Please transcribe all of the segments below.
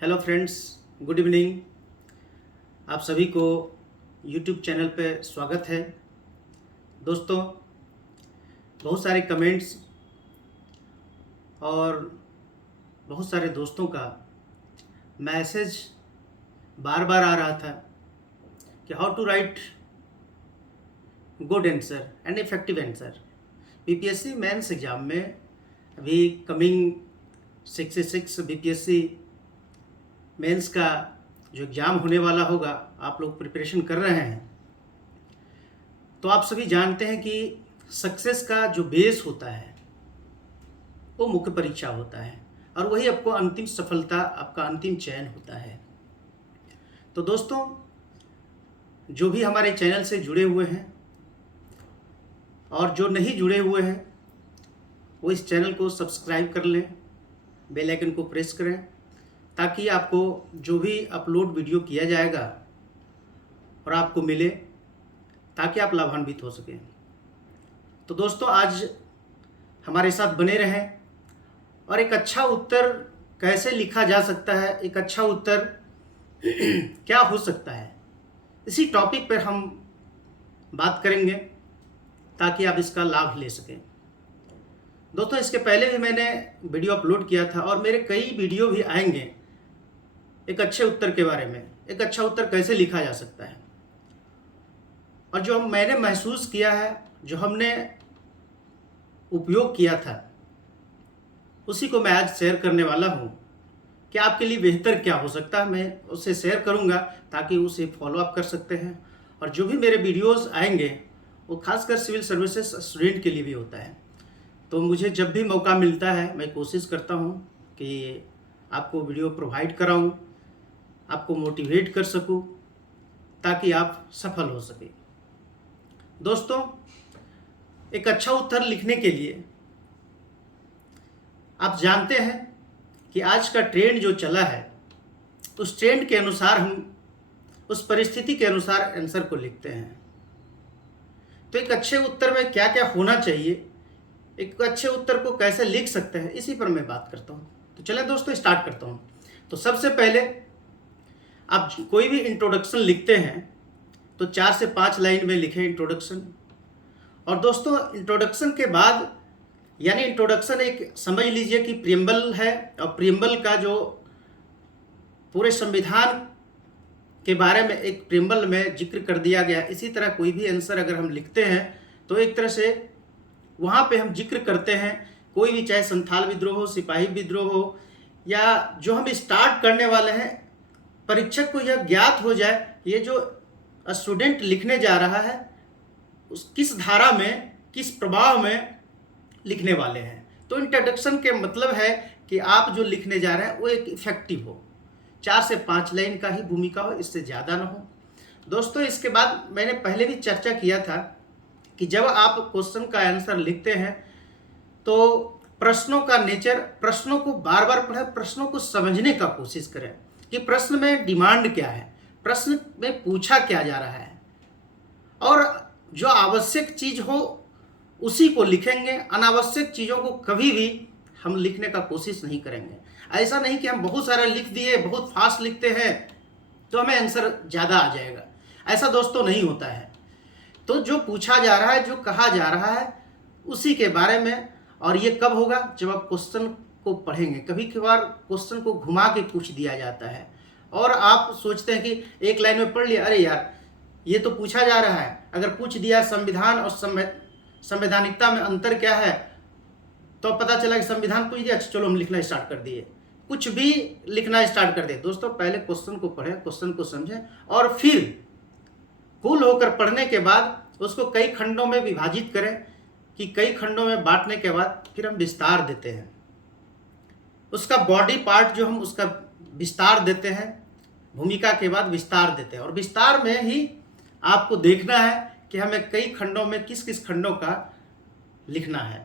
Hello friends, good evening. आप सभी को यूट्यूब चैनल पे स्वागत है। दोस्तों, बहुत सारे कमेंट्स और बहुत सारे दोस्तों का मैसेज बार बार आ रहा था कि how to write good answer and effective answer. BPSC mains exam में अभी कमिंग 66 बीपीएससी मेंस का जो एग्ज़ाम होने वाला होगा, आप लोग प्रिपरेशन कर रहे हैं तो आप सभी जानते हैं कि सक्सेस का जो बेस होता है वो मुख्य परीक्षा होता है और वही आपको अंतिम सफलता, आपका अंतिम चयन होता है। तो दोस्तों, जो भी हमारे चैनल से जुड़े हुए हैं और जो नहीं जुड़े हुए हैं वो इस चैनल को सब्सक्राइब कर लें, बेल आइकन को प्रेस करें ताकि आपको जो भी अपलोड वीडियो किया जाएगा और आपको मिले, ताकि आप लाभान्वित हो सकें। तो दोस्तों, आज हमारे साथ बने रहें और एक अच्छा उत्तर कैसे लिखा जा सकता है, एक अच्छा उत्तर क्या हो सकता है, इसी टॉपिक पर हम बात करेंगे ताकि आप इसका लाभ ले सकें। दोस्तों, इसके पहले भी मैंने वीडियो अपलोड किया था और मेरे कई वीडियो भी आएंगे एक अच्छे उत्तर के बारे में, एक अच्छा उत्तर कैसे लिखा जा सकता है। और जो मैंने महसूस किया है, जो हमने उपयोग किया था, उसी को मैं आज शेयर करने वाला हूँ कि आपके लिए बेहतर क्या हो सकता है। मैं उसे शेयर करूँगा ताकि उसे फॉलो अप कर सकते हैं। और जो भी मेरे वीडियोस आएंगे वो खासकर सिविल सर्विसेज स्टूडेंट के लिए भी होता है। तो मुझे जब भी मौका मिलता है मैं कोशिश करता हूँ कि आपको वीडियो प्रोवाइड कराऊँ, आपको मोटिवेट कर सकूँ ताकि आप सफल हो सके। दोस्तों, एक अच्छा उत्तर लिखने के लिए आप जानते हैं कि आज का ट्रेंड जो चला है, उस ट्रेंड के अनुसार हम उस परिस्थिति के अनुसार आंसर को लिखते हैं। तो एक अच्छे उत्तर में क्या क्या होना चाहिए, एक अच्छे उत्तर को कैसे लिख सकते हैं, इसी पर मैं बात करता हूँ। तो चलें दोस्तों, स्टार्ट करता हूँ। तो सबसे पहले आप कोई भी इंट्रोडक्शन लिखते हैं तो 4 से 5 लाइन में लिखें इंट्रोडक्शन। और दोस्तों, इंट्रोडक्शन के बाद, यानी इंट्रोडक्शन एक समझ लीजिए कि प्रियम्बल है और प्रियम्बल का जो पूरे संविधान के बारे में एक प्रियम्बल में जिक्र कर दिया गया, इसी तरह कोई भी आंसर अगर हम लिखते हैं तो एक तरह से वहाँ पे हम जिक्र करते हैं कोई भी, चाहे संथाल विद्रोह हो, सिपाही विद्रोह हो, या जो हम स्टार्ट करने वाले हैं, परीक्षक को यह ज्ञात हो जाए ये जो स्टूडेंट लिखने जा रहा है उस किस धारा में, किस प्रभाव में लिखने वाले हैं। तो इंट्रोडक्शन के मतलब है कि आप जो लिखने जा रहे हैं वो एक इफेक्टिव हो, 4 से 5 लाइन का ही भूमिका हो, इससे ज़्यादा ना हो। दोस्तों, इसके बाद मैंने पहले भी चर्चा किया था कि जब आप क्वेश्चन का आंसर लिखते हैं तो प्रश्नों का नेचर, प्रश्नों को बार बार पढ़ें, प्रश्नों को समझने का कोशिश करें कि प्रश्न में डिमांड क्या है, प्रश्न में पूछा क्या जा रहा है, और जो आवश्यक चीज़ हो उसी को लिखेंगे। अनावश्यक चीज़ों को कभी भी हम लिखने का कोशिश नहीं करेंगे। ऐसा नहीं कि हम बहुत सारा लिख दिए, बहुत फास्ट लिखते हैं तो हमें आंसर ज़्यादा आ जाएगा, ऐसा दोस्तों नहीं होता है। तो जो पूछा जा रहा है, जो कहा जा रहा है, उसी के बारे में। और ये कब होगा? जब आप क्वेश्चन को पढ़ेंगे। कभी कभार क्वेश्चन को घुमा के पूछ दिया जाता है और आप सोचते हैं कि एक लाइन में पढ़ लिया, अरे यार ये तो पूछा जा रहा है, अगर पूछ दिया संविधान और संवैधानिकता में अंतर क्या है, तो पता चला कि संविधान पूछ दिया, चलो हम लिखना स्टार्ट कर दिए, कुछ भी लिखना स्टार्ट कर दिए। दोस्तों, पहले क्वेश्चन को पढ़ें, क्वेश्चन को समझें और फिर कूल होकर पढ़ने के बाद उसको कई खंडों में विभाजित करें कि कई खंडों में बांटने के बाद फिर हम विस्तार देते हैं, उसका बॉडी पार्ट जो हम उसका विस्तार देते हैं, भूमिका के बाद विस्तार देते हैं। और विस्तार में ही आपको देखना है कि हमें कई खंडों में किस किस खंडों का लिखना है।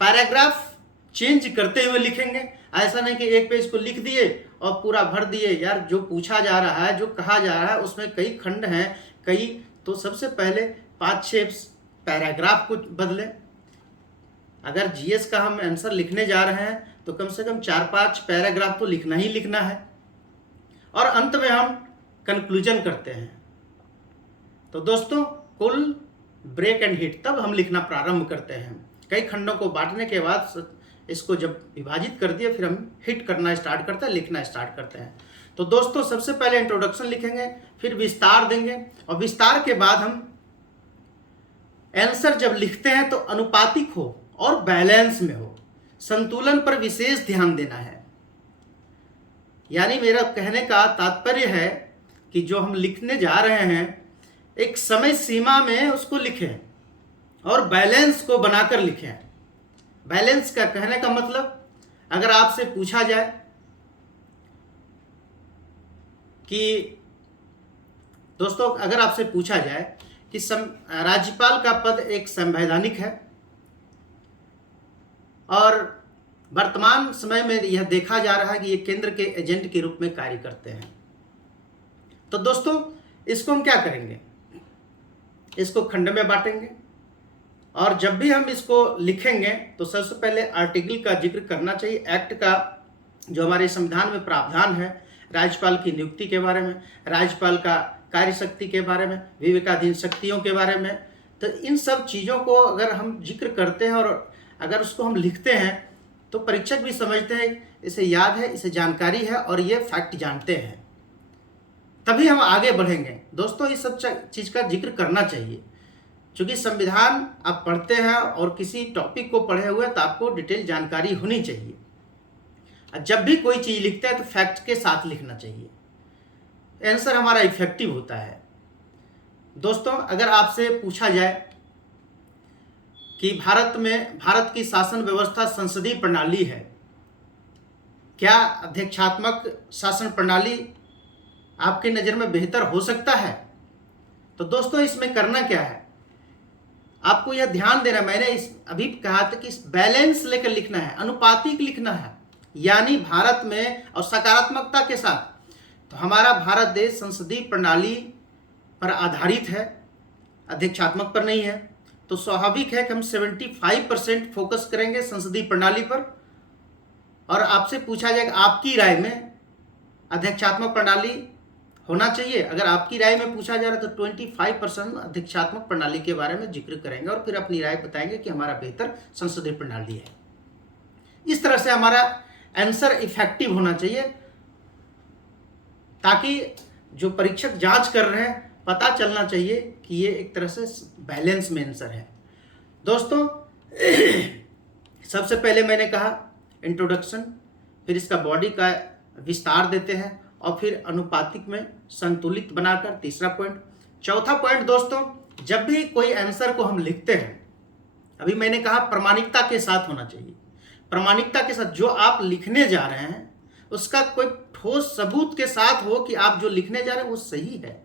पैराग्राफ चेंज करते हुए लिखेंगे, ऐसा नहीं कि एक पेज को लिख दिए और पूरा भर दिए। यार, जो पूछा जा रहा है, जो कहा जा रहा है, उसमें कई खंड हैं, कई। तो सबसे पहले 5-6 पैराग्राफ को बदलें। अगर जीएस का हम आंसर लिखने जा रहे हैं तो कम से कम 4-5 पैराग्राफ तो लिखना ही लिखना है। और अंत में हम कंक्लूजन करते हैं। तो दोस्तों, कुल ब्रेक एंड हिट, तब हम लिखना प्रारंभ करते हैं। कई खंडों को बांटने के बाद इसको जब विभाजित कर दिए, फिर हम हिट करना स्टार्ट करते हैं, लिखना स्टार्ट करते हैं। तो दोस्तों, सबसे पहले इंट्रोडक्शन लिखेंगे, फिर विस्तार देंगे, और विस्तार के बाद हम आंसर जब लिखते हैं तो अनुपातिक हो और बैलेंस में हो, संतुलन पर विशेष ध्यान देना है। यानी मेरा कहने का तात्पर्य है कि जो हम लिखने जा रहे हैं एक समय सीमा में उसको लिखें और बैलेंस को बनाकर लिखें। बैलेंस का कहने का मतलब, अगर आपसे पूछा जाए कि दोस्तों, अगर आपसे पूछा जाए कि राज्यपाल का पद एक संवैधानिक है और वर्तमान समय में यह देखा जा रहा है कि ये केंद्र के एजेंट के रूप में कार्य करते हैं, तो दोस्तों इसको हम क्या करेंगे, इसको खंड में बांटेंगे, और जब भी हम इसको लिखेंगे तो सबसे पहले आर्टिकल का जिक्र करना चाहिए, एक्ट का जो हमारे संविधान में प्रावधान है, राज्यपाल की नियुक्ति के बारे में, राज्यपाल का कार्य शक्ति के बारे में, विवेकाधीन शक्तियों के बारे में। तो इन सब चीज़ों को अगर हम जिक्र करते हैं और अगर उसको हम लिखते हैं तो परीक्षक भी समझते हैं इसे याद है, इसे जानकारी है और ये फैक्ट जानते हैं, तभी हम आगे बढ़ेंगे। दोस्तों, इस सब चीज़ का जिक्र करना चाहिए, क्योंकि संविधान आप पढ़ते हैं और किसी टॉपिक को पढ़े हुए तो आपको डिटेल जानकारी होनी चाहिए। जब भी कोई चीज़ लिखते हैं तो फैक्ट के साथ लिखना चाहिए, आंसर हमारा इफेक्टिव होता है। दोस्तों, अगर आपसे पूछा जाए कि भारत की शासन व्यवस्था संसदीय प्रणाली है, क्या अध्यक्षात्मक शासन प्रणाली आपके नज़र में बेहतर हो सकता है? तो दोस्तों, इसमें करना क्या है, आपको यह ध्यान देना, मैंने अभी कहा था कि इस बैलेंस लेकर लिखना है, अनुपातिक लिखना है, यानी भारत में और सकारात्मकता के साथ। तो हमारा भारत देश संसदीय प्रणाली पर आधारित है, अध्यक्षात्मक पर नहीं है, तो स्वाभाविक है कि हम 75% फोकस करेंगे संसदीय प्रणाली पर। और आपसे पूछा जाएगा आपकी राय में अध्यक्षात्मक प्रणाली होना चाहिए, अगर आपकी राय में पूछा जा रहा है तो 25% अध्यक्षात्मक प्रणाली के बारे में जिक्र करेंगे और फिर अपनी राय बताएंगे कि हमारा बेहतर संसदीय प्रणाली है। इस तरह से हमारा आंसर इफेक्टिव होना चाहिए, ताकि जो परीक्षक जांच कर रहे हैं पता चलना चाहिए कि ये एक तरह से बैलेंस में आंसर है। दोस्तों, सबसे पहले मैंने कहा इंट्रोडक्शन, फिर इसका बॉडी का विस्तार देते हैं और फिर अनुपातिक में संतुलित बनाकर तीसरा पॉइंट। चौथा पॉइंट दोस्तों, जब भी कोई आंसर को हम लिखते हैं, अभी मैंने कहा प्रामाणिकता के साथ होना चाहिए। प्रामाणिकता के साथ जो आप लिखने जा रहे हैं उसका कोई ठोस सबूत के साथ हो कि आप जो लिखने जा रहे हैं वो सही है।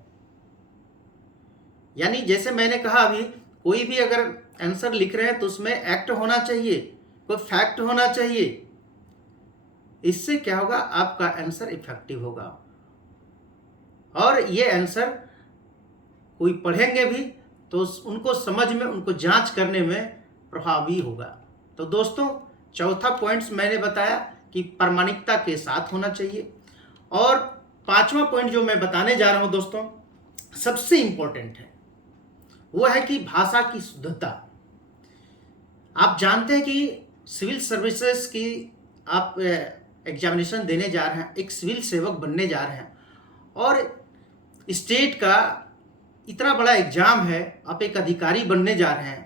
यानी जैसे मैंने कहा अभी, कोई भी अगर आंसर लिख रहे हैं तो उसमें एक्ट होना चाहिए, कोई फैक्ट होना चाहिए। इससे क्या होगा, आपका आंसर इफेक्टिव होगा और ये आंसर कोई पढ़ेंगे भी तो उनको समझ में, उनको जांच करने में प्रभावी होगा। तो दोस्तों, चौथा पॉइंट्स मैंने बताया कि प्रामाणिकता के साथ होना चाहिए। और पांचवा पॉइंट जो मैं बताने जा रहा हूं दोस्तों, सबसे इंपॉर्टेंट है, वो है कि भाषा की शुद्धता। आप जानते हैं कि सिविल सर्विसेज की आप एग्जामिनेशन देने जा रहे हैं, एक सिविल सेवक बनने जा रहे हैं और स्टेट का इतना बड़ा एग्जाम है, आप एक अधिकारी बनने जा रहे हैं।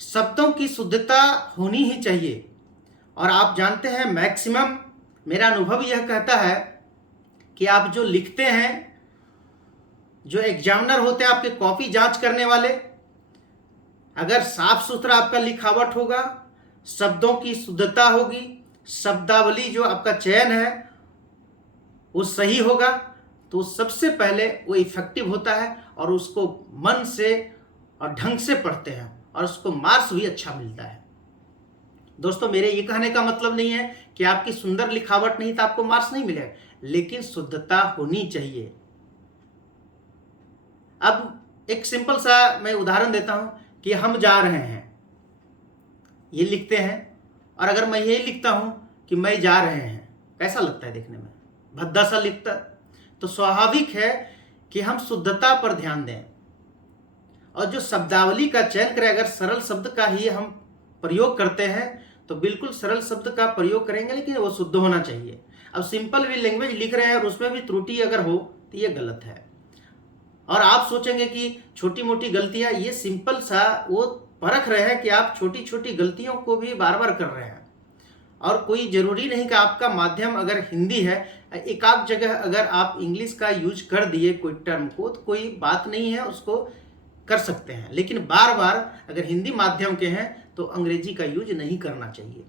शब्दों की शुद्धता होनी ही चाहिए। और आप जानते हैं मैक्सिमम मेरा अनुभव यह कहता है कि आप जो लिखते हैं, जो एग्जामिनर होते हैं आपके कॉपी जांच करने वाले, अगर साफ सुथरा आपका लिखावट होगा, शब्दों की शुद्धता होगी, शब्दावली जो आपका चयन है वो सही होगा, तो सबसे पहले वो इफेक्टिव होता है और उसको मन से और ढंग से पढ़ते हैं और उसको मार्क्स भी अच्छा मिलता है। दोस्तों, मेरे ये कहने का मतलब नहीं है कि आपकी सुंदर लिखावट नहीं तो आपको मार्क्स नहीं मिलेगा, लेकिन शुद्धता होनी चाहिए। अब एक सिंपल सा मैं उदाहरण देता हूं कि हम जा रहे हैं, ये लिखते हैं, और अगर मैं यही लिखता हूं कि मैं जा रहे हैं, कैसा लगता है देखने में? भद्दा सा लिखता। तो स्वाभाविक है कि हम शुद्धता पर ध्यान दें और जो शब्दावली का चयन करें, अगर सरल शब्द का ही हम प्रयोग करते हैं तो बिल्कुल सरल शब्द का प्रयोग करेंगे, लेकिन वो शुद्ध होना चाहिए। अब सिंपल भी लैंग्वेज लिख रहे हैं और उसमें भी त्रुटि अगर हो तो ये गलत है। और आप सोचेंगे कि छोटी मोटी गलतियां, ये सिंपल सा वो परख रहे हैं कि आप छोटी छोटी गलतियों को भी बार बार कर रहे हैं। और कोई ज़रूरी नहीं कि आपका माध्यम अगर हिंदी है, एक आध जगह अगर आप इंग्लिश का यूज कर दिए कोई टर्म को तो कोई बात नहीं है, उसको कर सकते हैं। लेकिन बार बार अगर हिंदी माध्यम के हैं तो अंग्रेजी का यूज नहीं करना चाहिए।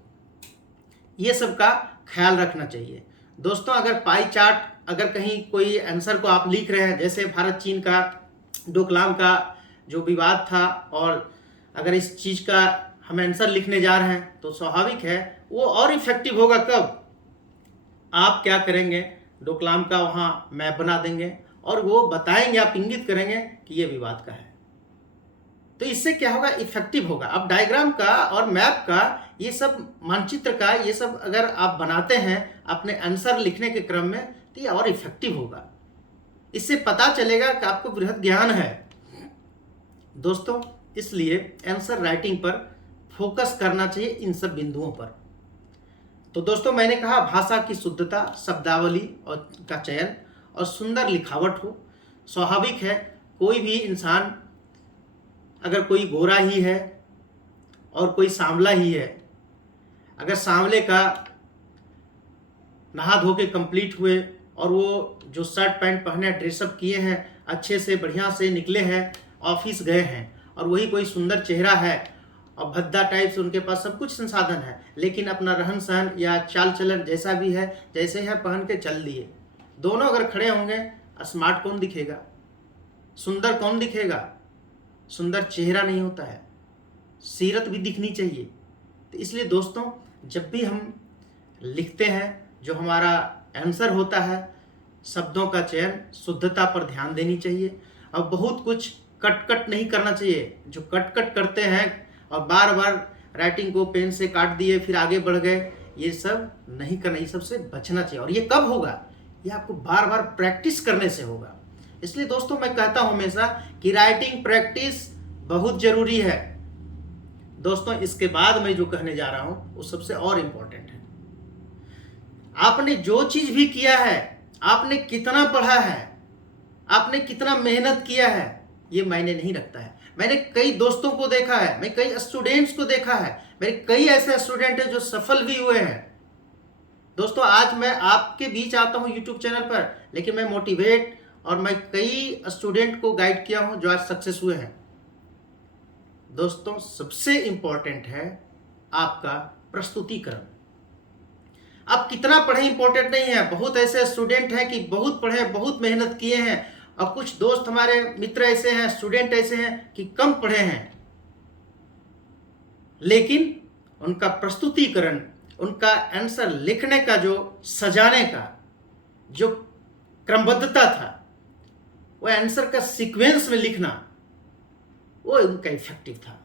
ये सब का ख्याल रखना चाहिए। दोस्तों, अगर पाई चार्ट, अगर कहीं कोई आंसर को आप लिख रहे हैं, जैसे भारत चीन का डोकलाम का जो विवाद था, और अगर इस चीज़ का हम आंसर लिखने जा रहे हैं तो स्वाभाविक है वो और इफेक्टिव होगा। कब आप क्या करेंगे, डोकलाम का वहाँ मैप बना देंगे और वो बताएंगे, आप इंगित करेंगे कि ये विवाद का है, तो इससे क्या होगा, इफेक्टिव होगा। अब डायग्राम का और मैप का, ये सब मानचित्र का, ये सब अगर आप बनाते हैं अपने आंसर लिखने के क्रम में तो ये और इफेक्टिव होगा। इससे पता चलेगा कि आपको बृहद ज्ञान है। दोस्तों, इसलिए आंसर राइटिंग पर फोकस करना चाहिए, इन सब बिंदुओं पर। तो दोस्तों, मैंने कहा भाषा की शुद्धता, शब्दावली और का चयन और सुंदर लिखावट हो। स्वाभाविक है कोई भी इंसान, अगर कोई गोरा ही है और कोई सांवला ही है, अगर सांवले का नहा धो के कंप्लीट हुए और वो जो शर्ट पैंट पहने, ड्रेसअप किए हैं, अच्छे से बढ़िया से निकले हैं, ऑफिस गए हैं, और वही कोई सुंदर चेहरा है और भद्दा टाइप से उनके पास सब कुछ संसाधन है, लेकिन अपना रहन सहन या चाल चलन जैसा भी है, जैसे है पहन के चल दिए, दोनों अगर खड़े होंगे, स्मार्ट कौन दिखेगा, सुंदर कौन दिखेगा? सुंदर चेहरा नहीं होता है, सीरत भी दिखनी चाहिए। तो इसलिए दोस्तों, जब भी हम लिखते हैं, जो हमारा आंसर होता है, शब्दों का चयन, शुद्धता पर ध्यान देनी चाहिए और बहुत कुछ कट नहीं करना चाहिए। जो कट करते हैं और बार बार राइटिंग को पेन से काट दिए फिर आगे बढ़ गए, ये सब नहीं करना, ये सबसे बचना चाहिए। और ये कब होगा? ये आपको बार बार प्रैक्टिस करने से होगा। इसलिए दोस्तों, मैं कहता हूं हमेशा कि राइटिंग प्रैक्टिस बहुत जरूरी है। दोस्तों, इसके बाद मैं जो कहने जा रहा हूं वो सबसे और इम्पोर्टेंट है। आपने जो चीज भी किया है, आपने कितना पढ़ा है, आपने कितना मेहनत किया है, ये मायने नहीं रखता है। मैंने कई दोस्तों को देखा है, मैं कई स्टूडेंट्स को देखा है, मेरे कई ऐसे स्टूडेंट हैं जो सफल भी हुए हैं। दोस्तों, आज मैं आपके बीच आता हूं यूट्यूब चैनल पर, लेकिन मैं मोटिवेट और मैं कई स्टूडेंट को गाइड किया हूं जो आज सक्सेस हुए हैं। दोस्तों, सबसे इंपॉर्टेंट है आपका प्रस्तुतिकरण। आप कितना पढ़े इंपॉर्टेंट नहीं है। बहुत ऐसे स्टूडेंट हैं कि बहुत पढ़े, बहुत मेहनत किए हैं, और कुछ दोस्त हमारे मित्र ऐसे हैं, स्टूडेंट ऐसे हैं कि कम पढ़े हैं, लेकिन उनका प्रस्तुतिकरण, उनका आंसर लिखने का जो सजाने का जो क्रमबद्धता था, वो आंसर का सीक्वेंस में लिखना, वो उनका इफेक्टिव था।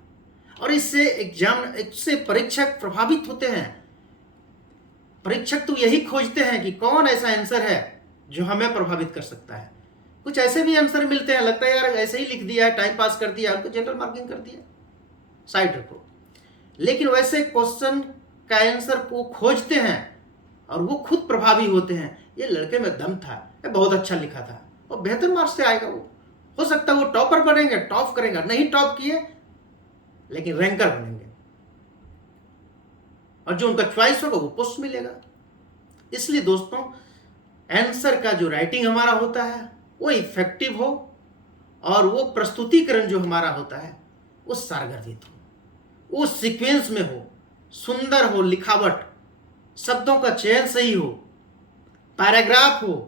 और इससे परीक्षक प्रभावित होते हैं। परीक्षक तो यही खोजते हैं कि कौन ऐसा आंसर है जो हमें प्रभावित कर सकता है। कुछ ऐसे भी आंसर मिलते हैं, लगता है यार ऐसे ही लिख दिया है, टाइम पास कर दिया, उनको जनरल मार्किंग कर दिया, साइड रखो। लेकिन वैसे क्वेश्चन का आंसर को खोजते हैं और वो खुद प्रभावी होते हैं। ये लड़के में दम था, ये बहुत अच्छा लिखा था, और बेहतर मार्क्स से आएगा। वो हो सकता है वो टॉपर बनेंगे, टॉप करेंगे, नहीं टॉप किए लेकिन रैंकर बनेंगे, और जो उनका चॉइस होगा वो पोस्ट मिलेगा। इसलिए दोस्तों, आंसर का जो राइटिंग हमारा होता है वो इफेक्टिव हो, और वो प्रस्तुतिकरण जो हमारा होता है वो सारगर्भित हो, वो सीक्वेंस में हो, सुंदर हो, लिखावट, शब्दों का चयन सही हो, पैराग्राफ हो,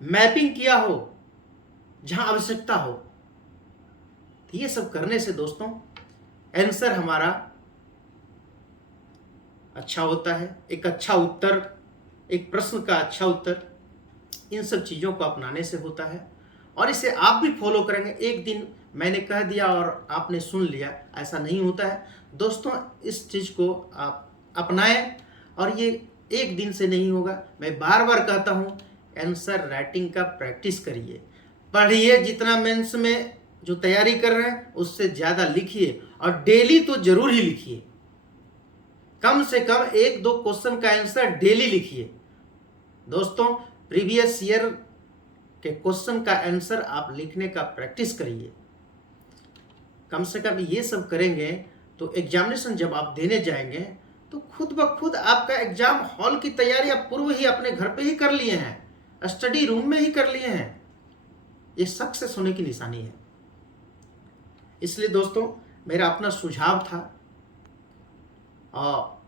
मैपिंग किया हो जहां आवश्यकता हो। तो ये सब करने से दोस्तों आंसर हमारा अच्छा होता है। एक अच्छा उत्तर, एक प्रश्न का अच्छा उत्तर इन सब चीज़ों को अपनाने से होता है, और इसे आप भी फॉलो करेंगे। एक दिन मैंने कह दिया और आपने सुन लिया, ऐसा नहीं होता है दोस्तों। इस चीज़ को आप अपनाएं, और ये एक दिन से नहीं होगा। मैं बार बार कहता हूँ, आंसर राइटिंग का प्रैक्टिस करिए, पढ़िए, जितना मेंस में जो तैयारी कर रहे हैं उससे ज़्यादा लिखिए, और डेली तो जरूर ही लिखिए। कम से कम 1-2 क्वेश्चन का आंसर डेली लिखिए। दोस्तों, प्रीवियस ईयर के क्वेश्चन का आंसर आप लिखने का प्रैक्टिस करिए। कम से कम ये सब करेंगे तो एग्जामिनेशन जब आप देने जाएंगे तो खुद ब खुद आपका एग्जाम हॉल की तैयारी आप पूर्व ही अपने घर पे ही कर लिए हैं, स्टडी रूम में ही कर लिए हैं। ये सक्सेस होने की निशानी है। इसलिए दोस्तों, मेरा अपना सुझाव था, और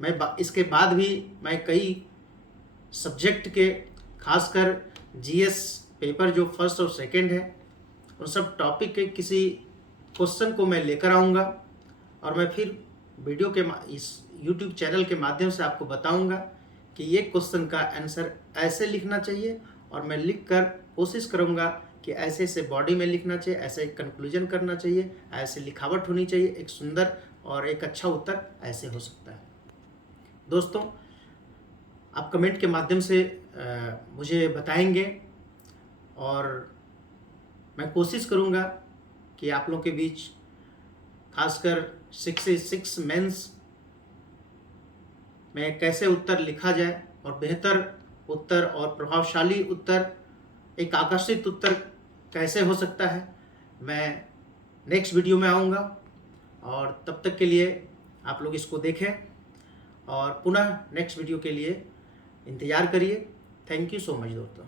मैं इसके बाद भी मैं कई सब्जेक्ट के, खासकर जीएस पेपर जो फर्स्ट और सेकंड है, उन सब टॉपिक के किसी क्वेश्चन को मैं लेकर आऊँगा, और मैं फिर वीडियो के इस यूट्यूब चैनल के माध्यम से आपको बताऊंगा कि ये क्वेश्चन का आंसर ऐसे लिखना चाहिए, और मैं लिखकर कोशिश करूंगा कि ऐसे से बॉडी में लिखना चाहिए, ऐसे कंक्लूजन करना चाहिए, ऐसे लिखावट होनी चाहिए, एक सुंदर और एक अच्छा उत्तर ऐसे हो सकता है। दोस्तों, आप कमेंट के माध्यम से मुझे बताएंगे, और मैं कोशिश करूंगा कि आप लोगों के बीच खासकर 66 मेंस में कैसे उत्तर लिखा जाए, और बेहतर उत्तर और प्रभावशाली उत्तर, एक आकर्षित उत्तर कैसे हो सकता है, मैं नेक्स्ट वीडियो में आऊँगा। और तब तक के लिए आप लोग इसको देखें, और पुनः नेक्स्ट वीडियो के लिए इंतज़ार करिए। थैंक यू सो मच दोस्तों।